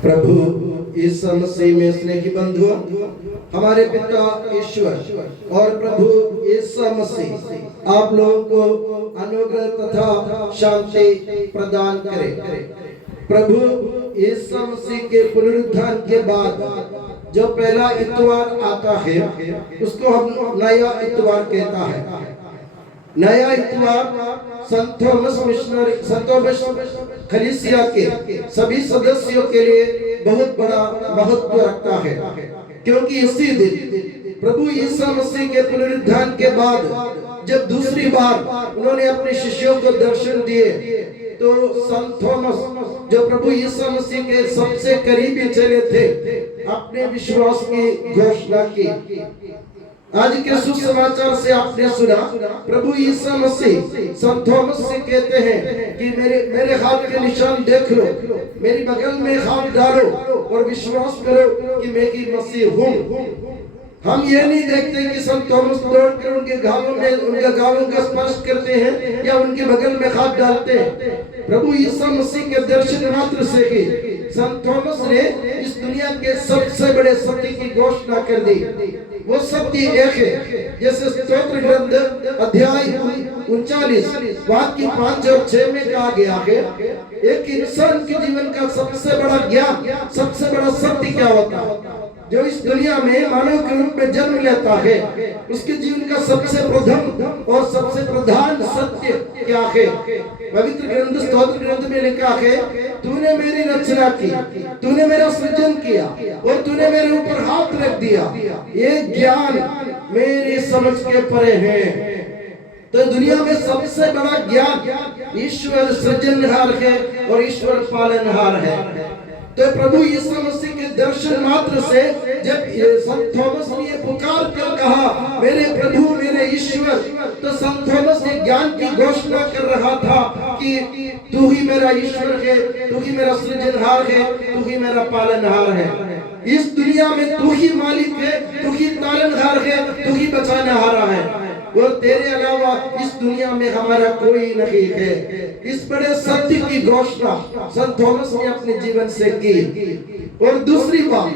प्रभु यीशु मसीह में स्नेह की बंधुओं, हमारे पिता ईश्वर और प्रभु यीशु मसीह आप लोगों को अनुग्रह तथा शांति प्रदान करे। प्रभु यीशु मसीह के पुनरुत्थान के बाद जो पहला इतवार आता है उसको हम नया इतवार कहता है। नया इतवार संत थॉमस मिशनरी कलीसिया के सभी सदस्यों के लिए बहुत बड़ा महत्व रखता है, क्योंकि इसी दिन प्रभु यीशु मसीह के पुनरुत्थान के बाद जब दूसरी बार उन्होंने अपने शिष्यों को दर्शन दिए तो संत थॉमस जो प्रभु यीशु मसीह के सबसे करीबी चेले थे अपने विश्वास की घोषणा की। आज के सुसमाचार से आपने सुना प्रभु यीशु मसीह संत थॉमस से कहते हैं कि मेरे हाथ के निशान देख लो, मेरी बगल में हाथ डालो और विश्वास करो कि मैं की मसीह हूँ। हम ये नहीं देखते कि संत थॉमस दौड़कर उनके घावों का स्पर्श करते हैं या उनके बगल में हाथ डालते हैं। प्रभु यीशु मसीह के दर्शन मात्र से ही संत थॉमस ने इस दुनिया के सबसे बड़े सत्य की घोषणा कर दी। वो सत्य एक है, जैसे स्तोत्र ग्रंथ अध्याय 39 वाक्य 5 और 6 में कहा गया है, एक इंसान के जीवन का सबसे बड़ा ज्ञान, सबसे बड़ा सत्य क्या होता है? जो इस दुनिया में मानव के रूप में जन्म लेता है उसके जीवन का सबसे प्रथम और सबसे प्रधान सत्य क्या है? पवित्र ग्रंथ स्तोत्र ग्रंथ में लिखा है, तूने मेरी रचना की, तूने मेरा सृजन किया और तूने मेरे ऊपर हाथ रख दिया। ये ज्ञान मेरी समझ के परे है। तो दुनिया में सबसे बड़ा ज्ञान ईश्वर सृजनहार है और ईश्वर पालनहार है। तो प्रभु यीशु मसीह के दर्शन मात्र से जब संत थॉमस ने पुकार कर कहा मेरे प्रभु मेरे ईश्वर, तो संत थॉमस ने ज्ञान की घोषणा कर रहा था कि तू ही मेरा ईश्वर है, तू ही मेरा सृजनहार है, तू ही मेरा पालनहार है। इस दुनिया में तू ही मालिक है, तू ही पालनहार है, तू ही बचानेहारा है और तेरे अलावा इस दुनिया में हमारा कोई नहीं है। इस बड़े सत्य की घोषणा संत थॉमस ने अपने जीवन से की। और दूसरी बात,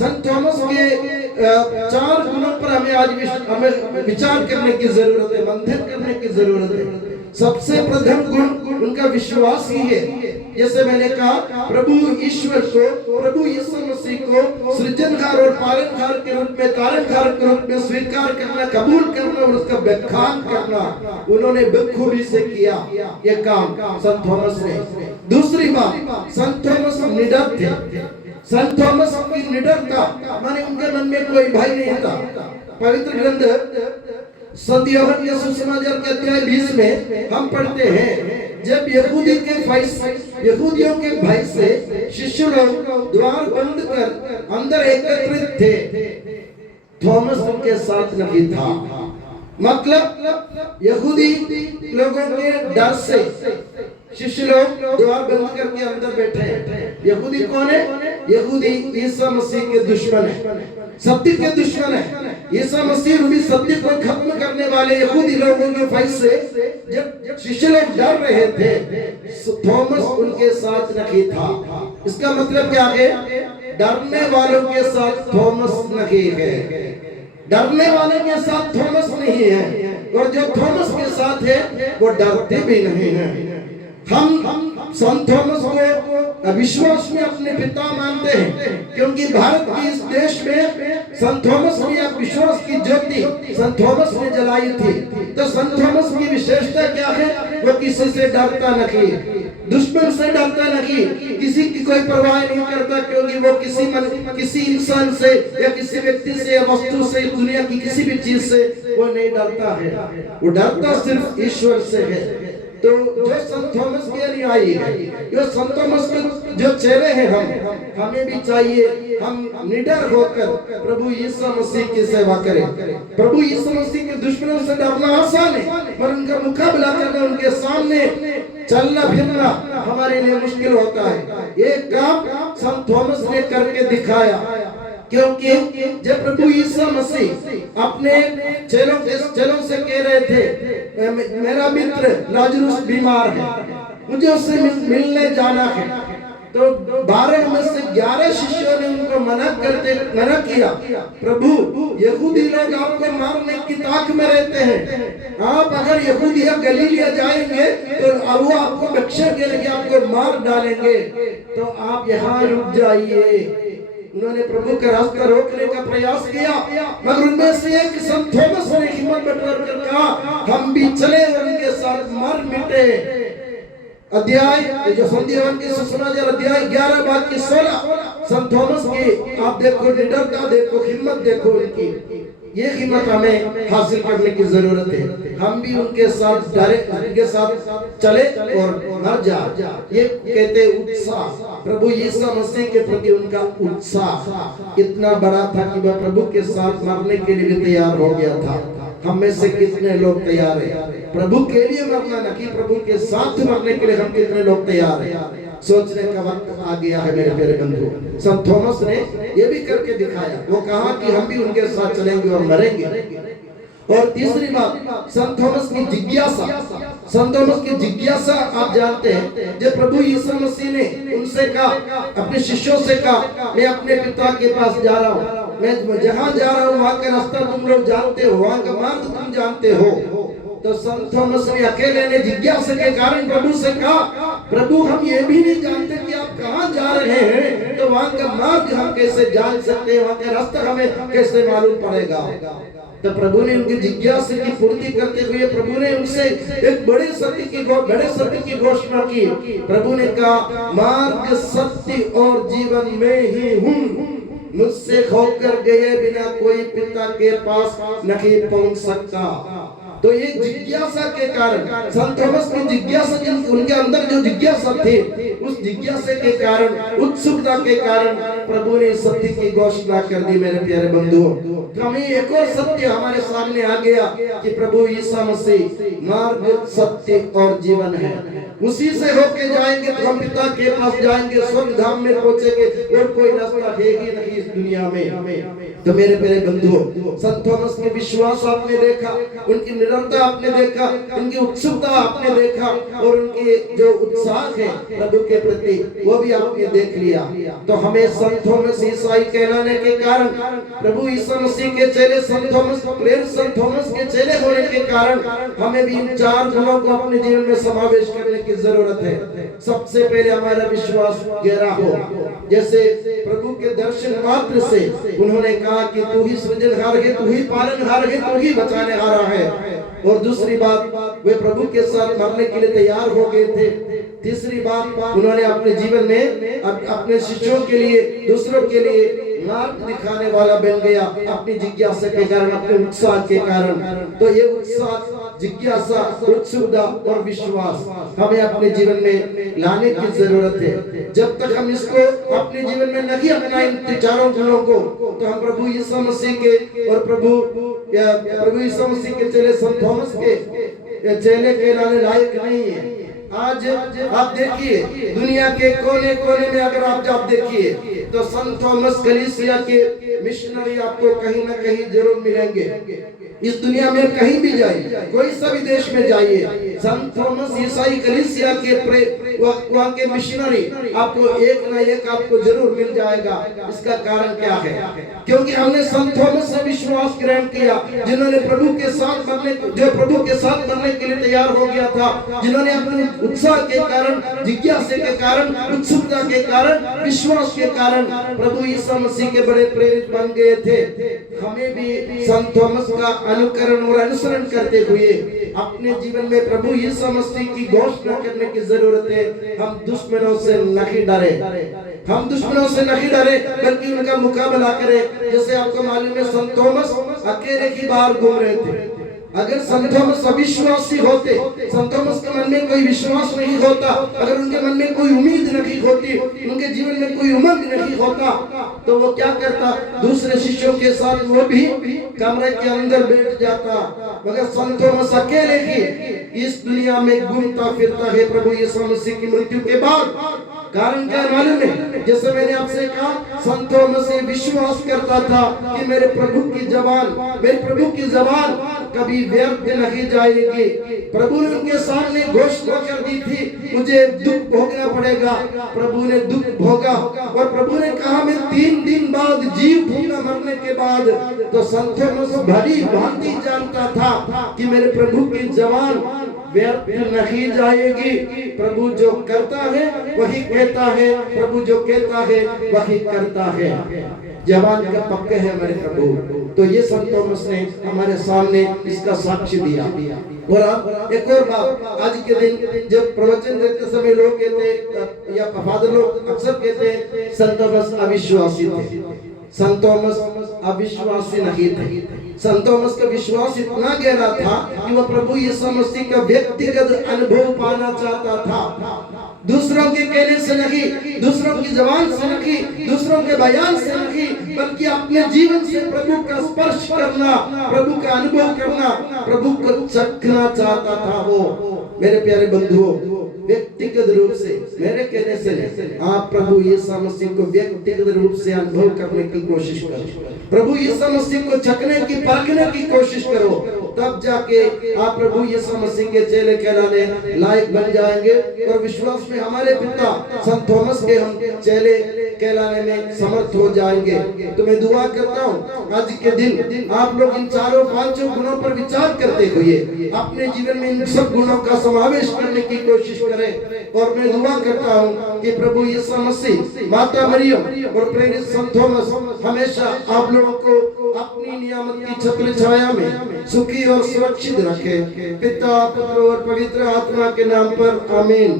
संत थॉमस के 4 गुणों पर हमें आज विचार करने की जरूरत है, मंथन करने की जरूरत है। सबसे प्रथम गुण उनका विश्वास ही है। जैसे मैंने कहा, प्रभु ईश्वर को, प्रभु यीशु मसीह को सृजनहार और पालनहार के रूप में, तारणहार के रूप में स्वीकार करना, कबूल करना और उसका व्याख्यान करना उन्होंने बखूबी से किया ये काम संत थॉमस ने। दूसरी बात, संत थॉमस निडर थे। संत थॉमस की निडरता माने उनके मन में कोई भय नहीं था। पवित्र ग्रंथ संत यूहन्ना के सुसमाचार के अध्याय 20 में हम पढ़ते हैं, जब यहूदियों के भय से शिष्य लोग द्वार बंद कर अंदर एकत्रित थे, थॉमस उनके साथ नहीं था। मतलब यहूदी लोगों के डर से शिष्य लोग द्वार बंद करके अंदर बैठे हैं। यहूदी कौन है? यहूदी यीशु मसीह के दुश्मन है, सत्य के दुश्मन है। यीशु मसीह रूपी सत्य को खत्म करने वाले यहूदी लोगों के भय से जब शिष्य लोग डर रहे थे, थॉमस उनके साथ नहीं था। इसका मतलब क्या है? डरने वालों के साथ थॉमस नहीं है, डरने वाले के साथ थॉमस नहीं है, और जो थॉमस के साथ है वो डरते भी नहीं है। हम संत थॉमस को विश्वास में अपने पिता मानते हैं, क्योंकि भारत के इस देश में संत थॉमस ने विश्वास की ज्योति संत थॉमस ने जलाई थी। तो संत थॉमस की विशेषता क्या है? वो किसी से डरता नहीं, दुश्मन से डरता नहीं, किसी की कोई परवाह नहीं करता, क्योंकि वो किसी इंसान से या किसी व्यक्ति से या वस्तु से, दुनिया की किसी भी चीज से वो नहीं डरता है। वो डरता सिर्फ ईश्वर से है। तो जो संत थॉमस के अनुयायी है, जो संत थॉमस के जो चेले हैं, हमें भी चाहिए हम निडर होकर प्रभु यीशु मसीह की सेवा करें। प्रभु यीशु मसीह के दुश्मनों से डरना आसान है, पर उनका मुकाबला करना, उनके सामने चलना फिरना हमारे लिए मुश्किल होता है। ये काम संत थॉमस ने करके दिखाया, क्योंकि जब प्रभु यीशु मसीह अपने चेलों से कह रहे थे, मेरा मित्र लाजरुस बीमार है, मुझे उससे मिलने जाना है, तो 12 में से 11 शिष्यों ने उनको मना किया, प्रभु यहूदी लोग आपको मारने की ताक में रहते हैं, आप अगर यहूदिया गलीलिया जाएंगे तो वो आपको बख्शा के लिए आपको मार डालेंगे, तो आप यहाँ रुक जाइए। उन्होंने प्रभु का रास्ता रोकने का प्रयास किया, मगर उनमें से एक संत थॉमस ने हिम्मत बटोर कर कहा हम भी चले और उनके साथ मर मिटे। अध्याय जो संधिवन की सुसमाचार अध्याय 11 वाक्य 16, संत थॉमस की आप देखो निडरता देखो, हिम्मत देखो उनकी, ये हिम्मत हमें हासिल करने की जरूरत है। हम भी उनके साथ उनके साथ चले और मर जा। ये कहते उत्साह, प्रभु यीशु मसीह के प्रति उनका उत्साह इतना बड़ा था कि वह प्रभु के साथ मरने के लिए भी तैयार हो गया था। हम में से कितने लोग तैयार हैं प्रभु के लिए मरना, न कि प्रभु के साथ मरने के लिए हम कितने लोग तैयार हैं? सोचने का वक्त आ गया है मेरे प्यारे बंधु। संत थॉमस ने ये भी करके दिखाया, वो कहा कि हम भी उनके साथ चलेंगे और मरेंगे। और तीसरी बात, संत थॉमस की जिज्ञासा। संत थॉमस की जिज्ञासा आप जानते हैं, जब प्रभु यीशु मसीह ने उनसे कहा, अपने शिष्यों से कहा मैं अपने पिता के पास जा रहा हूँ, मैं जहाँ जा रहा हूँ वहाँ का रास्ता तुम लोग जानते हो, वहाँ का मार्ग तुम जानते हो। तो संत थॉमस ने अकेले ने जिज्ञासा के कारण प्रभु से कहा, प्रभु हम ये भी नहीं जानते कि आप कहाँ जा रहे हैं, तो वहाँ का मार्ग हम कैसे जान सकते हैं, वहाँ का रास्ता हमें कैसे मालूम पड़ेगा? तो प्रभु ने उनकी जिज्ञासा की पूर्ति करते हुए प्रभु ने उनसे एक बड़े सत्य की घोषणा की। प्रभु ने कहा मार्ग सत्य और जीवन में ही हूँ, मुझसे होकर गए बिना कोई पिता के पास नहीं पहुंच सकता। तो ये जिज्ञासा के कारण, संत थॉमस की जिज्ञासा, उनके अंदर जो जिज्ञासा थी, उस जिज्ञासा के कारण, उत्सुकता के कारण प्रभु ने सत्य की घोषणा कर दी। मेरे प्यारे बंधुओं, हमें एक और सत्य हमारे सामने आ गया कि प्रभु यीशु मसीह मार्ग सत्य और जीवन है। उसी से होके जाएंगे तो हम पिता के पास जाएंगे, स्वर्ग धाम में पहुंचेंगे, और कोई रास्ता है ही नहीं इस दुनिया में। तो मेरे प्यारे बंधुओं, संत थॉमस के विश्वास आपने देखा, उनकी निरंतरता आपने देखा, उनकी उत्सुकता आपने देखा, और उनके जो उत्साह है प्रभु के प्रति वो भी आपने देख लिया। तो हमें संत थॉमस ईसाई कहलाने के कारण, प्रभु यीशु मसीह के चेले संत थॉमस के चेले होने के कारण हमें भी इन 4 गुणों को अपने जीवन में समावेश करने की जरूरत है। सबसे पहले हमारा विश्वास गहरा हो, जैसे प्रभु के दर्शन मात्र से उन्होंने कहा कि तू ही सृजनहार है, तू ही पालनहार है, तू ही बचाने हारा है। और दूसरी बात, वे प्रभु के साथ मरने के लिए तैयार हो गए थे। तीसरी बात, उन्होंने अपने जीवन में अपने शिष्यों के लिए, दूसरों के लिए मार्ग दिखाने वाला बन गया, अपनी जिज्ञासा के कारण, अपने उत्साह के कारण। तो ये उत्साह, जिज्ञासा, उत्सुकता और विश्वास हमें अपने जीवन में लाने की जरूरत है। जब तक हम इसको अपने जीवन में नहीं अपनाएंगे, 4 गुणों को, तो हम प्रभु यीशु मसीह के और प्रभु यीशु मसीह के चेले संत थॉमस के चेले कहलाने लायक नहीं है। आज आप देखिए दुनिया के कोने कोने में अगर आप देखिए तो संत थॉमस कलीसिया के मिशनरी आपको कहीं ना कहीं जरूर मिलेंगे। इस दुनिया में कहीं भी जाइए, कोई सा भी देश में जाइए, संत थॉमस ईसाई कलीसिया के वहाँ के मिशनरी आपको एक ना एक आपको जरूर मिल जाएगा। इसका कारण क्या है? क्योंकि हमने संत थॉमस से विश्वास ग्रहण किया, जिन्होंने प्रभु के साथ मरने के लिए तैयार हो गया था, जिन्होंने अपने उत्साह के कारण, जिज्ञासा के कारण, उत्सुकता के कारण, विश्वास के कारण प्रभु यीशु मसीह के बड़े प्रेरित बन गए थे। हमें भी संत थॉमस का अनुकरण और अनुसरण करते हुए अपने जीवन में प्रभु यीशु मसीह की घोषणा करने की जरूरत है। हम दुश्मनों से नहीं डरे, बल्कि उनका मुकाबला करें। जैसे आपको मालूम है संत थॉमस अकेले ही बाहर घूम रहे थे। अगर संत थॉमस अविश्वासी होते, संत थॉमस के मन में कोई विश्वास नहीं होता, अगर उनके मन में कोई उम्मीद नहीं होती, उनके जीवन में कोई उमंग नहीं होता, तो वो क्या करता? दूसरे शिष्यों के साथ वो भी कमरे के अंदर बैठ जाता। मगर संत थॉमस अकेले ही इस दुनिया में घूमता फिरता है प्रभु यीशु मसीह की मृत्यु के बाद। कारण क्या मालूम है? जैसे मैंने आपसे कहा, संत थॉमस विश्वास करता था कि मेरे प्रभु की जबान कभी व्यर्थ नहीं जाएगी। प्रभु ने उनके सामने घोषणा कर दी थी, मुझे दुख भोगना पड़ेगा। प्रभु ने दुख भोगा और प्रभु ने कहा मैं 3 दिन बाद जीव फूंका मरने के बाद। तो संत थॉमस भली भांति जानता था कि मेरे प्रभु की जवान व्यर्थ नहीं जाएगी। प्रभु जो करता है वही कहता है, प्रभु जो कहता है वही करता है। जवान का पक्के है मेरे प्रभु। तो ये संत थॉमस ने हमारे सामने इसका साक्ष्य दिया। और एक और बात, आज के दिन जब प्रवचन देते समय लोग कहते या फादर लोग अक्सर कहते संत थॉमस अविश्वासी थे। संत थॉमस अविश्वासी नहीं थे। संत थॉमस का विश्वास इतना गहरा था कि वह प्रभु यीशु मसीह का व्यक्तिगत अनुभव पाना चाहता था। दूसरों के कहने से नहीं, दूसरों की जबान से नहीं, दूसरों के बयान से नहीं, बल्कि अपने जीवन से प्रभु का स्पर्श करना, प्रभु का अनुभव करना, प्रभु को चखना चाहता था वो। मेरे प्यारे बंधुओं, व्यक्तिगत रूप से मेरे कहने से नहीं, आप प्रभु यीशु मसीह को व्यक्तिगत रूप से अनुभव करने की कोशिश करो। प्रभु यीशु मसीह को चखने की, परखने की कोशिश करो, तब जाके आप प्रभु यीशु मसीह के चेले कहलाने लायक बन जाएंगे। और विश्वास में हमारे पिता संत थॉमस के हम चेले कहलाने में समर्थ हो जाएंगे। तो मैं दुआ करता हूँ आज के दिन आप लोग इन 4-5 गुणों पर विचार करते हुए अपने जीवन में इन सब गुणों का समावेश करने की कोशिश करें। और मैं दुआ करता हूँ कि प्रभु यीशु मसीह, माता मरियम और प्रेरित संत थॉमस हमेशा आप लोगों को अपनी नियामत की छत्र छाया में सुखी और सुरक्षित रखे। पिता, पुत्र और पवित्र आत्मा के नाम पर आमीन।